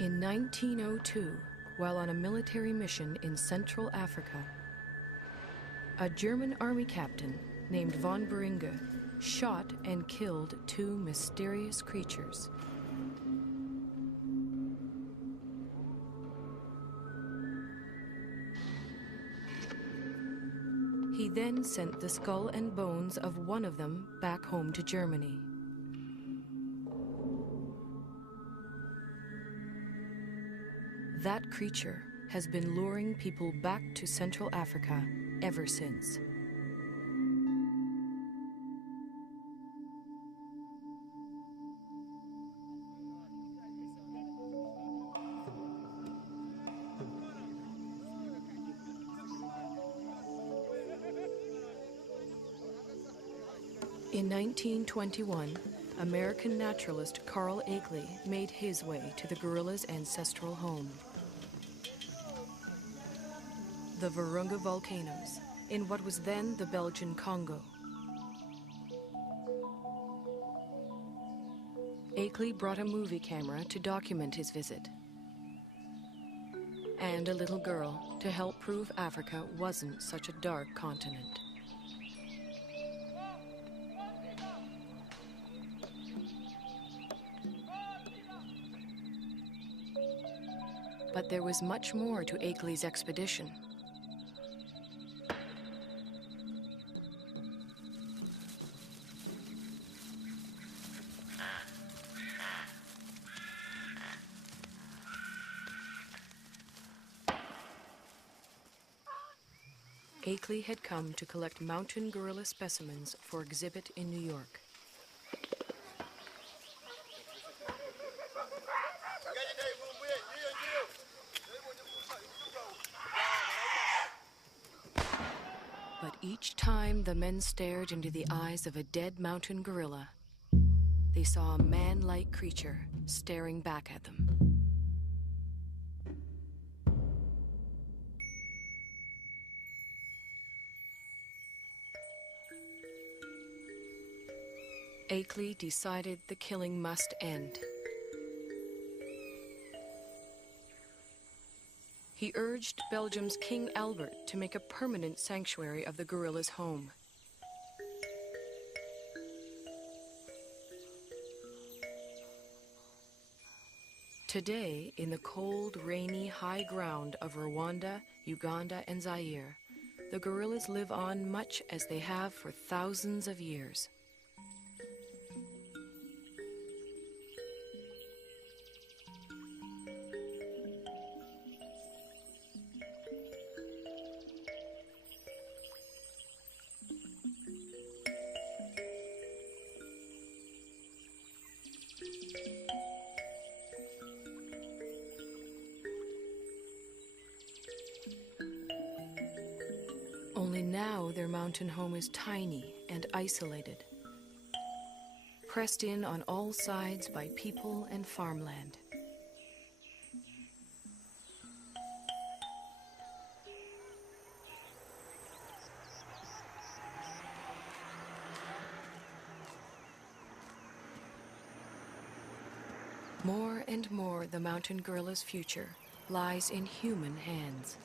In 1902, while on a military mission in Central Africa, a German army captain named von Beringe shot and killed two mysterious creatures. He then sent the skull and bones of one of them back home to Germany. That creature has been luring people back to Central Africa ever since. In 1921, American naturalist Carl Akeley made his way to the gorilla's ancestral home. The Virunga volcanoes, in what was then the Belgian Congo. Akeley brought a movie camera to document his visit, and a little girl to help prove Africa wasn't such a dark continent. But there was much more to Akeley's expedition. Akeley had come to collect mountain gorilla specimens for exhibit in New York. But each time the men stared into the eyes of a dead mountain gorilla, they saw a man-like creature staring back at them. Akeley decided the killing must end. He urged Belgium's King Albert to make a permanent sanctuary of the gorilla's home. Today, in the cold, rainy, high ground of Rwanda, Uganda, and Zaire, the gorillas live on much as they have for thousands of years. Only now their mountain home is tiny and isolated, pressed in on all sides by people and farmland. More and more, the mountain gorilla's future lies in human hands.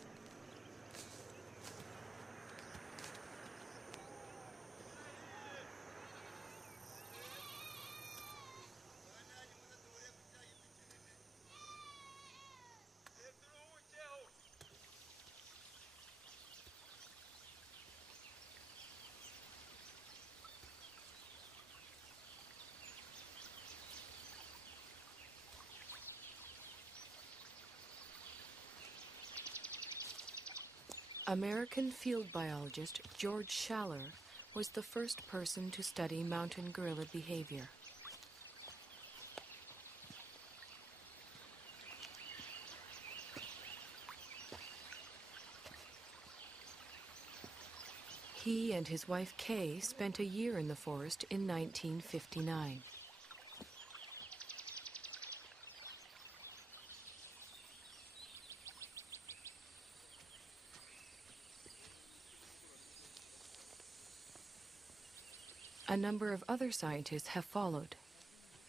American field biologist George Schaller was the first person to study mountain gorilla behavior. He and his wife Kay spent a year in the forest in 1959. A number of other scientists have followed.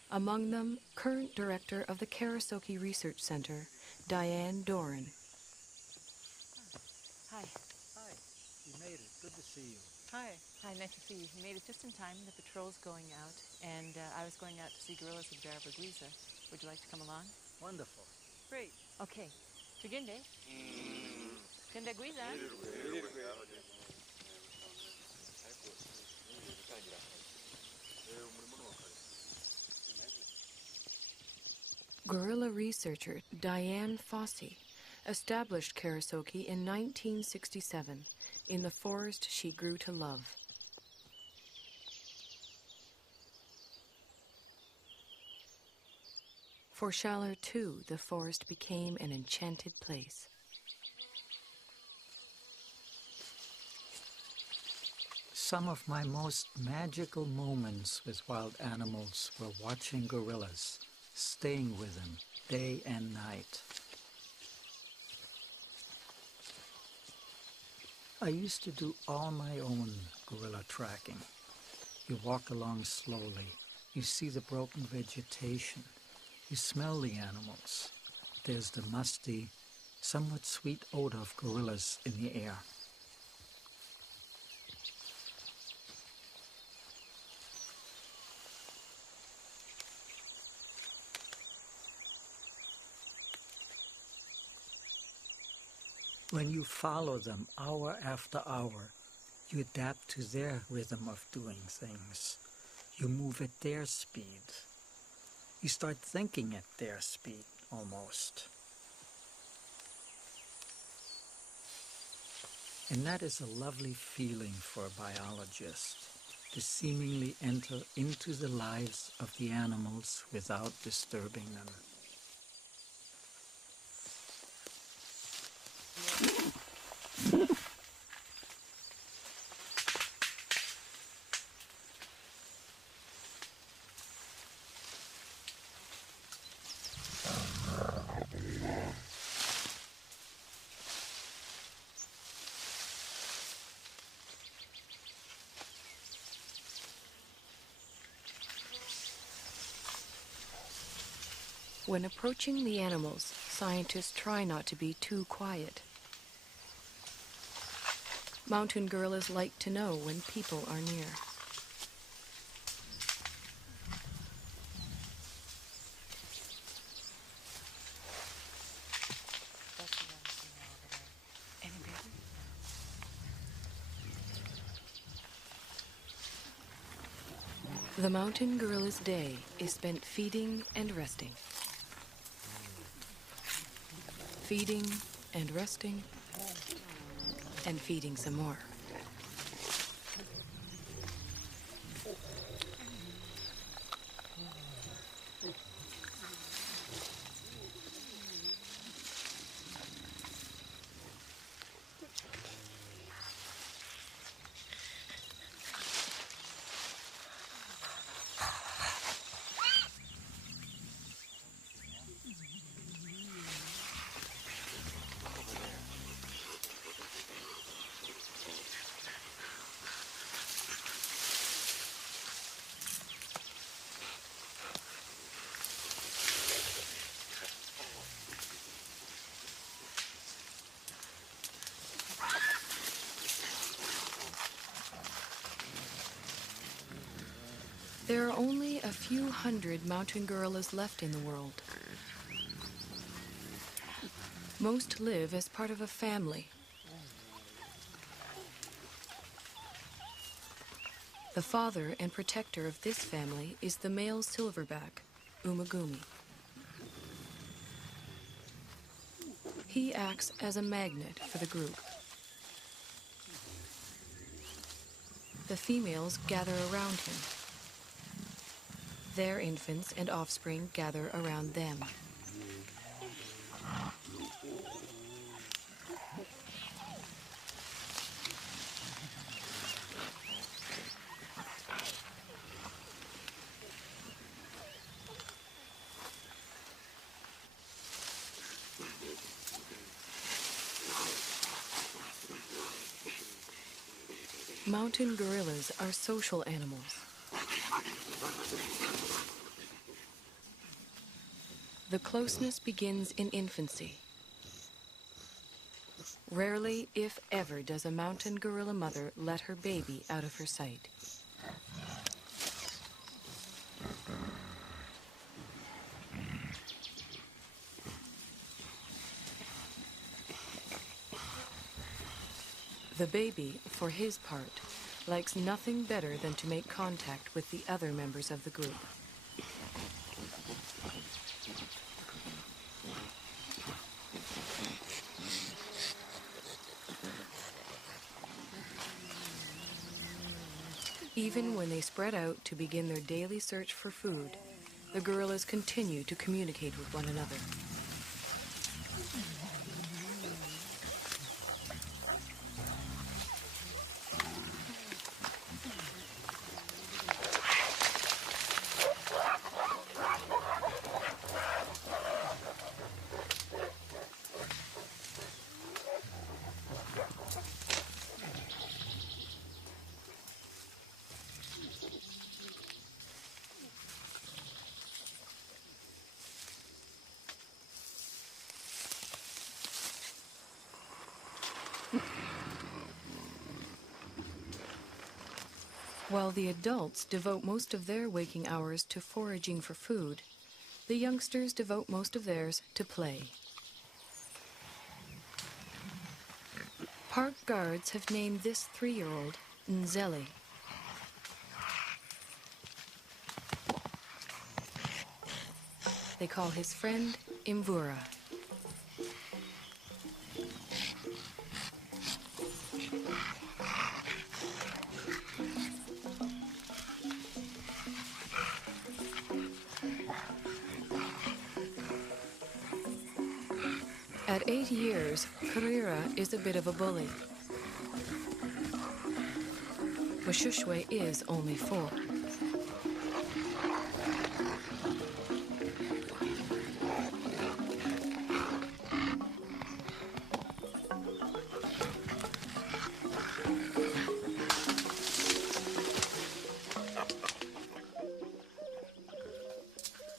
Among them, current director of the Karasoke Research Center, Diane Doran. Hi. Hi, you made it. Good to see you. Hi. Hi, nice to see you. You made it just in time. The patrol's going out, and I was going out to see gorillas with Barabagwiza. Would you like to come along? Wonderful. Great. Okay. Tugende. Kundagwiza. Gorilla researcher Diane Fossey established Karasoke in 1967 in the forest she grew to love. For Schaller, too, the forest became an enchanted place. Some of my most magical moments with wild animals were watching gorillas, staying with them day and night. I used to do all my own gorilla tracking. You walk along slowly, you see the broken vegetation, you smell the animals. There's the musty, somewhat sweet odor of gorillas in the air. When you follow them hour after hour, you adapt to their rhythm of doing things. You move at their speed. You start thinking at their speed, almost. And that is a lovely feeling for a biologist, to seemingly enter into the lives of the animals without disturbing them. When approaching the animals, scientists try not to be too quiet. Mountain gorillas like to know when people are near. That's the young female over there. Any baby? The mountain gorilla's day is spent feeding and resting. Feeding and resting, and feeding some more. There are only a few hundred mountain gorillas left in the world. Most live as part of a family. The father and protector of this family is the male silverback, Umagumi. He acts as a magnet for the group. The females gather around him. Their infants and offspring gather around them. Mountain gorillas are social animals. The closeness begins in infancy. Rarely, if ever, does a mountain gorilla mother let her baby out of her sight. The baby, for his part, likes nothing better than to make contact with the other members of the group. Even when they spread out to begin their daily search for food, the gorillas continue to communicate with one another. While the adults devote most of their waking hours to foraging for food, the youngsters devote most of theirs to play. Park guards have named this 3-year-old Nzeli. They call his friend Imvura. At 8 years, Karira is a bit of a bully. Washushwe is only 4.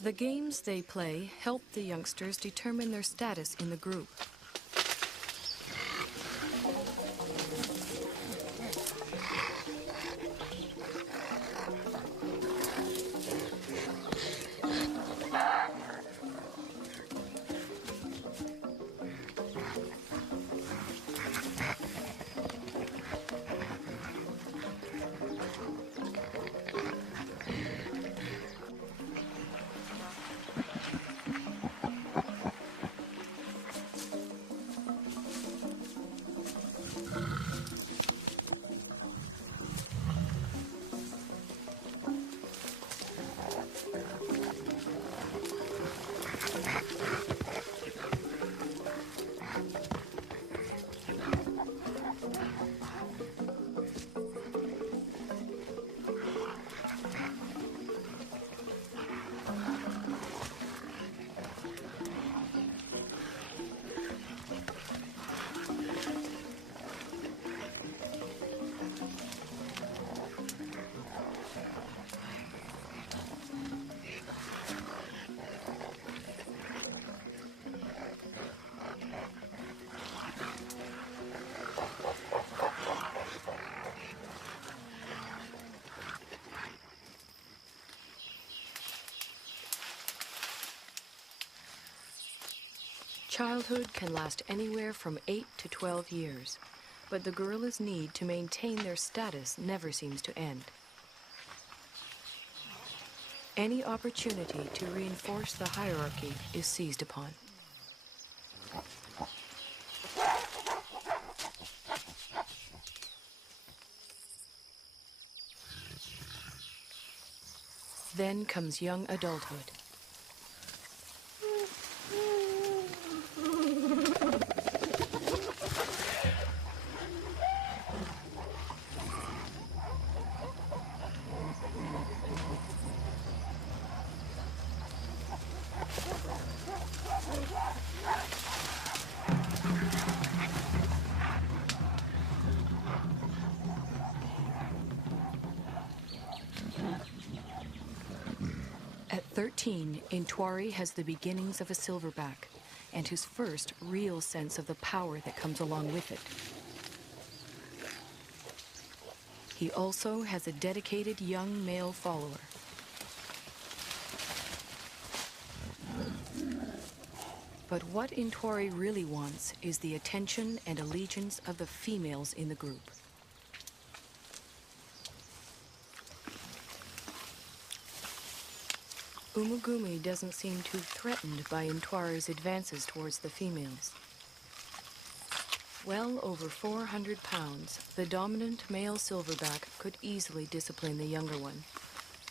The games they play help the youngsters determine their status in the group. Childhood can last anywhere from 8 to 12 years, but the gorillas' need to maintain their status never seems to end. Any opportunity to reinforce the hierarchy is seized upon. Then comes young adulthood. At 13, Intwari has the beginnings of a silverback and his first real sense of the power that comes along with it. He also has a dedicated young male follower. But what Intwari really wants is the attention and allegiance of the females in the group. Umugumi doesn't seem too threatened by Intwari's advances towards the females. Well over 400 pounds, the dominant male silverback could easily discipline the younger one,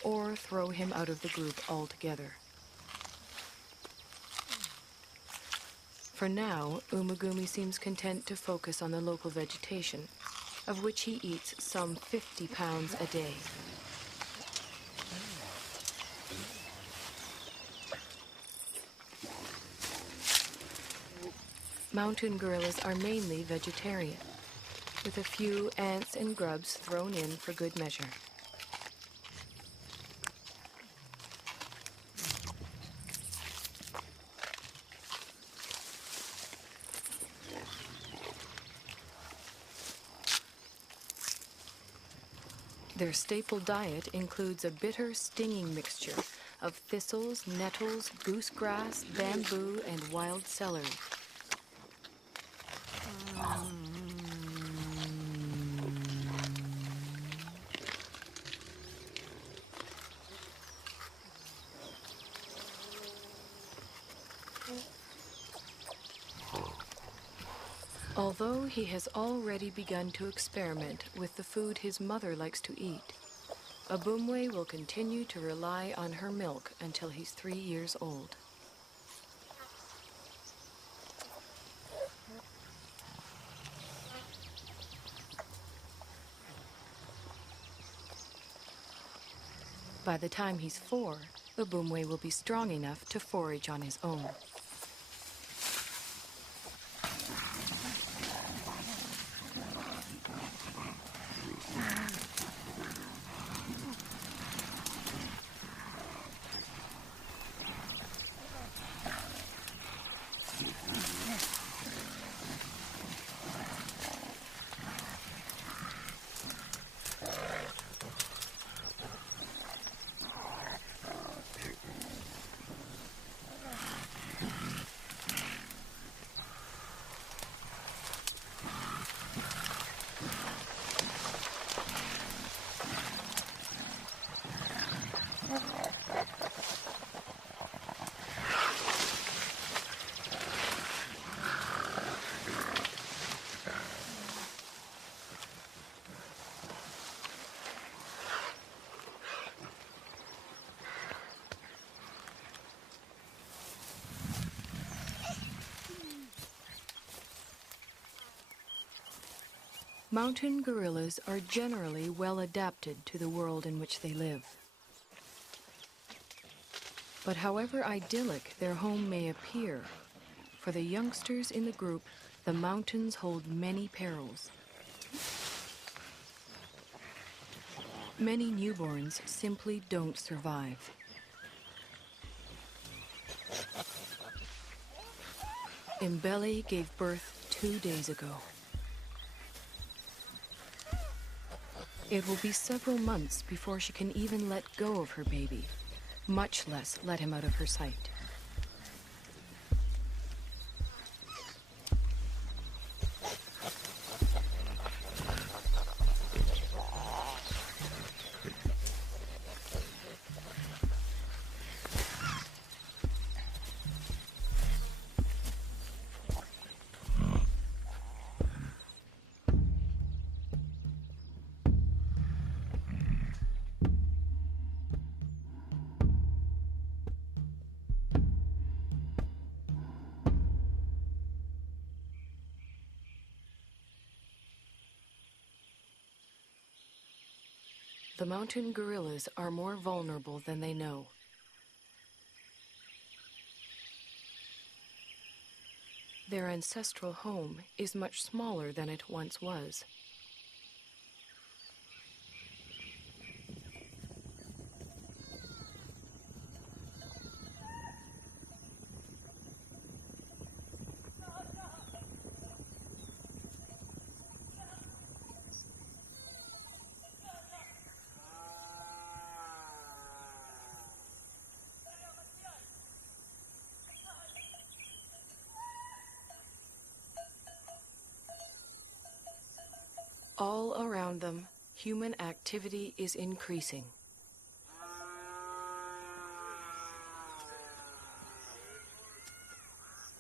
or throw him out of the group altogether. For now, Umugumi seems content to focus on the local vegetation, of which he eats some 50 pounds a day. Mountain gorillas are mainly vegetarian, with a few ants and grubs thrown in for good measure. Their staple diet includes a bitter, stinging mixture of thistles, nettles, goosegrass, bamboo, and wild celery. Although he has already begun to experiment with the food his mother likes to eat, Abumwe will continue to rely on her milk until he's 3 years old. By the time he's 4, Abumwe will be strong enough to forage on his own. Mountain gorillas are generally well adapted to the world in which they live. But however idyllic their home may appear, for the youngsters in the group, the mountains hold many perils. Many newborns simply don't survive. Mbele gave birth 2 days ago. It will be several months before she can even let go of her baby, much less let him out of her sight. The mountain gorillas are more vulnerable than they know. Their ancestral home is much smaller than it once was. All around them, human activity is increasing.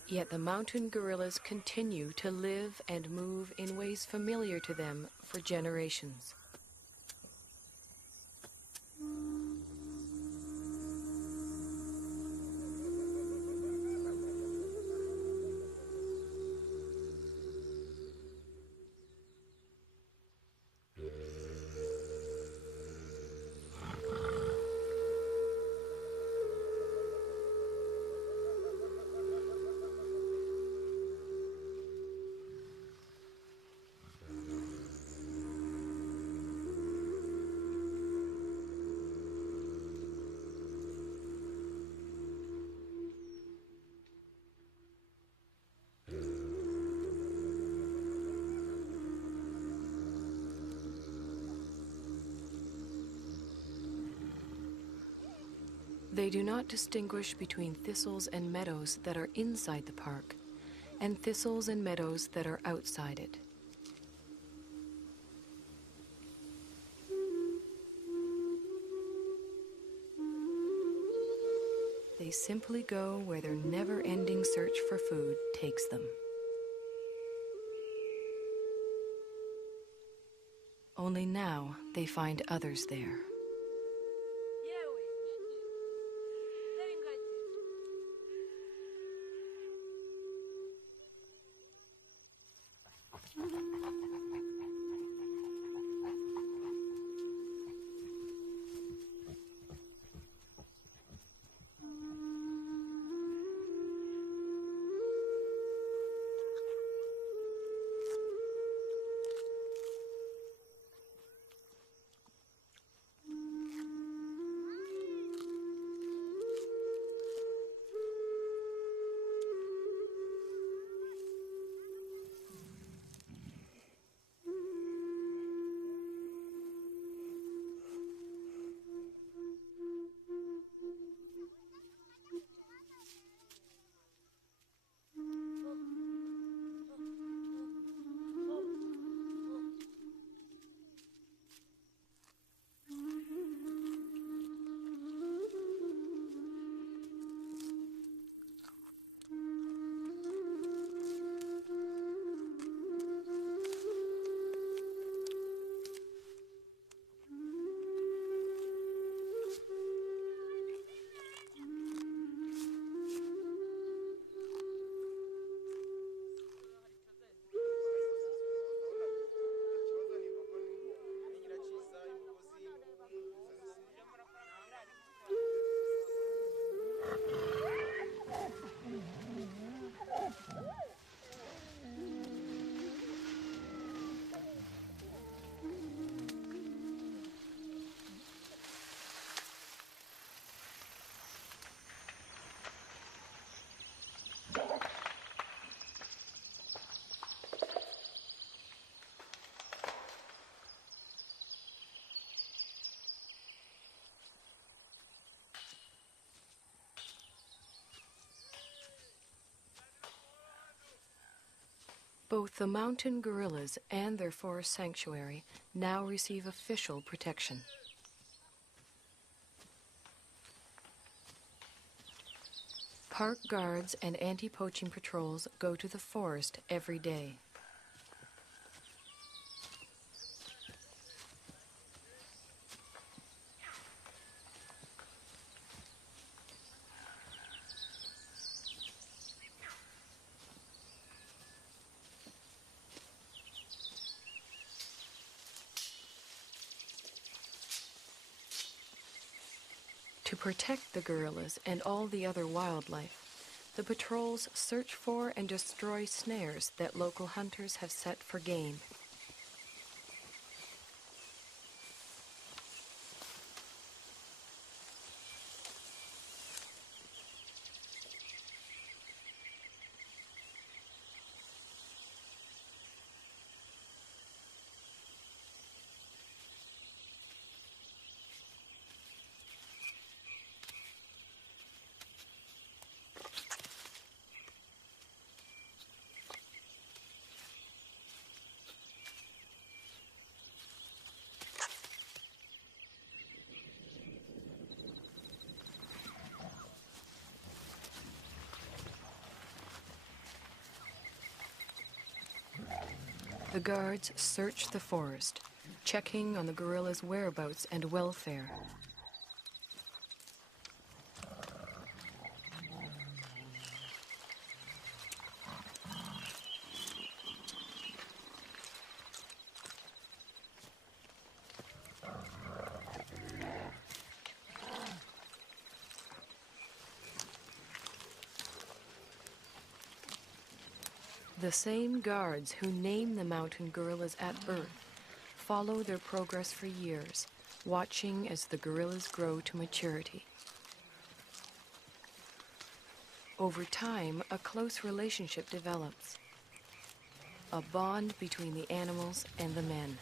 Yet the mountain gorillas continue to live and move in ways familiar to them for generations. They do not distinguish between thistles and meadows that are inside the park and thistles and meadows that are outside it. They simply go where their never-ending search for food takes them. Only now they find others there. Both the mountain gorillas and their forest sanctuary now receive official protection. Park guards and anti-poaching patrols go to the forest every day. To protect the gorillas and all the other wildlife, the patrols search for and destroy snares that local hunters have set for game. The guards search the forest, checking on the gorillas' whereabouts and welfare. The same guards who name the mountain gorillas at birth follow their progress for years, watching as the gorillas grow to maturity. Over time, a close relationship develops, a bond between the animals and the men.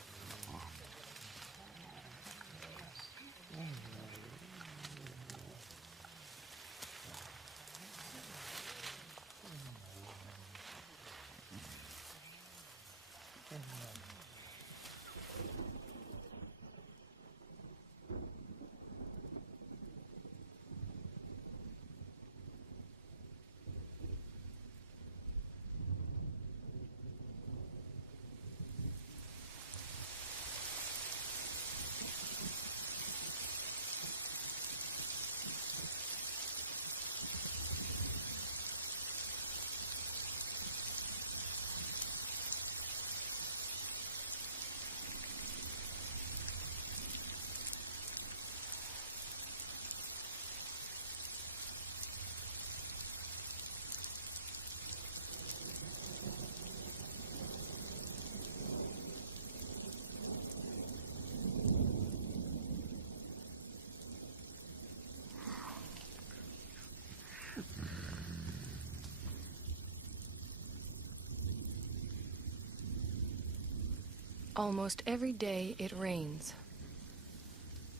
Almost every day it rains.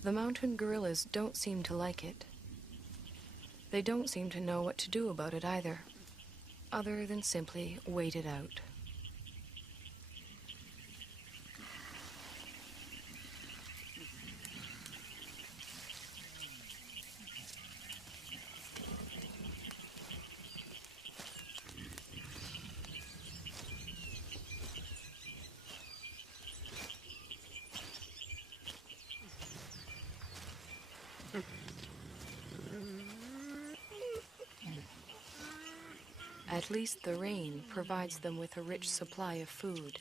The mountain gorillas don't seem to like it. They don't seem to know what to do about it either, other than simply wait it out. At least the rain provides them with a rich supply of food.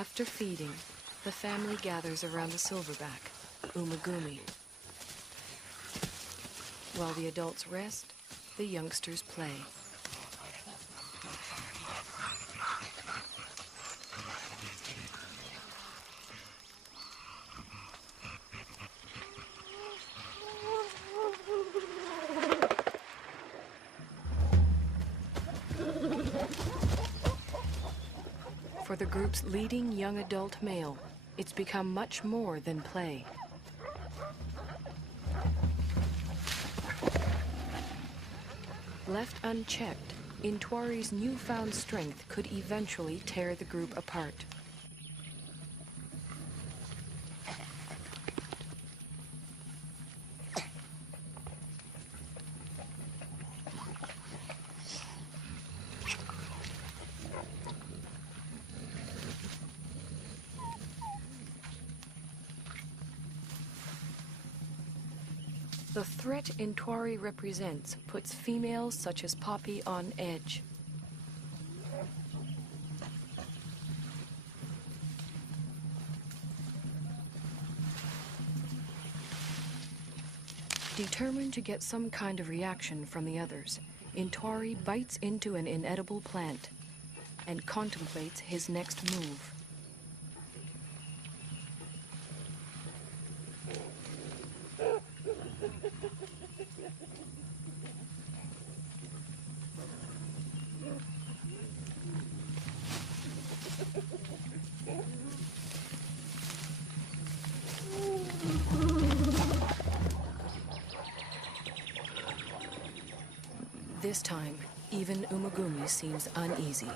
After feeding, the family gathers around the silverback, Umagumi. While the adults rest, the youngsters play. For the group's leading young adult male, it's become much more than play. Left unchecked, Intwari's newfound strength could eventually tear the group apart. The threat Intwari represents puts females such as Poppy on edge. Determined to get some kind of reaction from the others, Intwari bites into an inedible plant and contemplates his next move. This time, even Umagumi seems uneasy.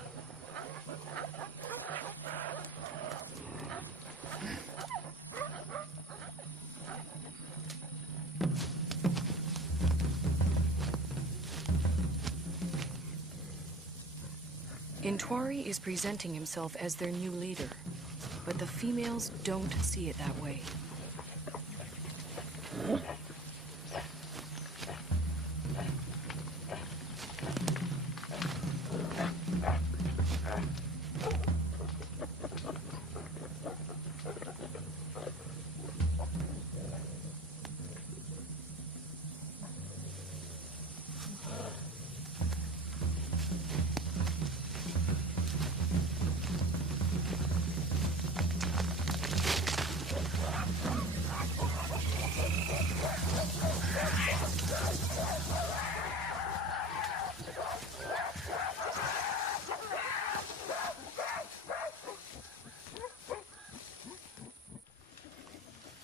Intwari is presenting himself as their new leader, but the females don't see it that way.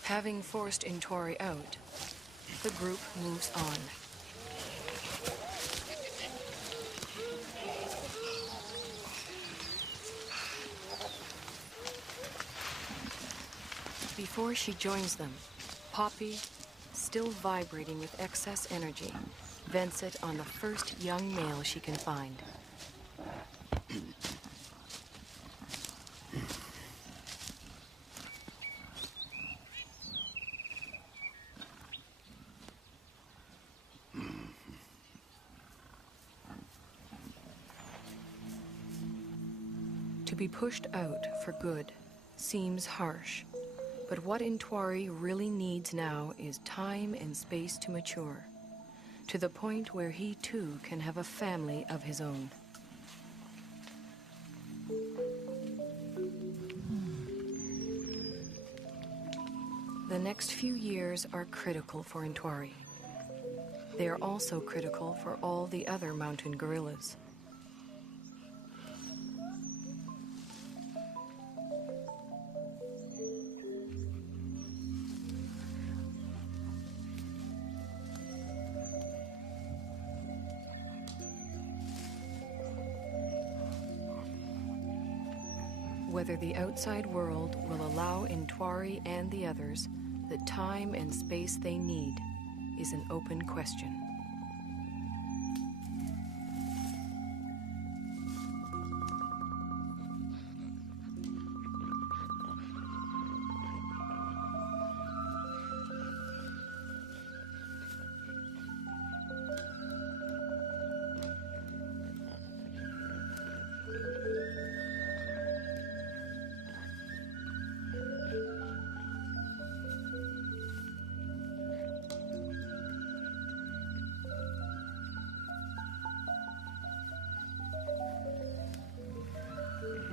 Having forced Intwari out, the group moves on. Before she joins them, Poppy, still vibrating with excess energy, vents it on the first young male she can find. To be pushed out for good seems harsh, but what Intwari really needs now is time and space to mature, to the point where he too can have a family of his own. The next few years are critical for Intwari. They are also critical for all the other mountain gorillas. Whether the outside world will allow Intwari and the others the time and space they need is an open question.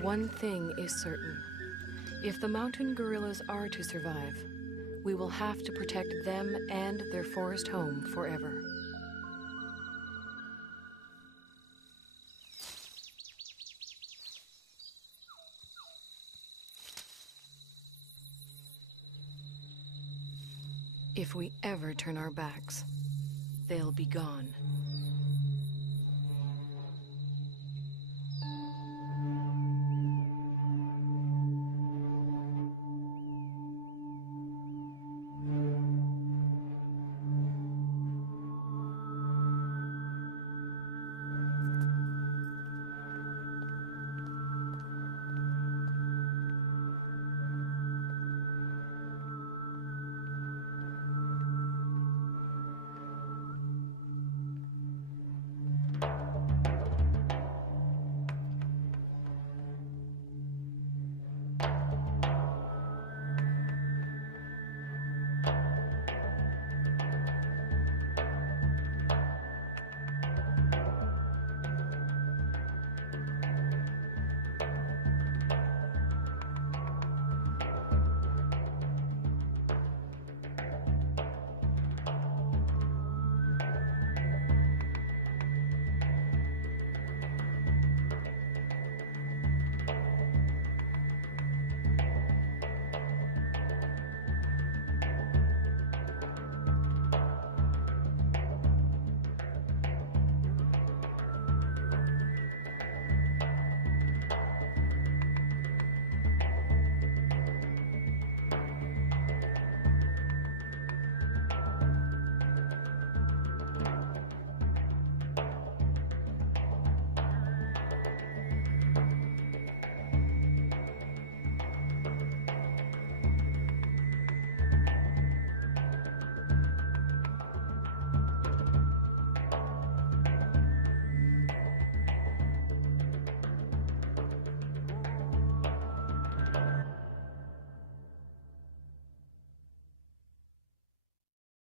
One thing is certain. If the mountain gorillas are to survive, we will have to protect them and their forest home forever. If we ever turn our backs, they'll be gone.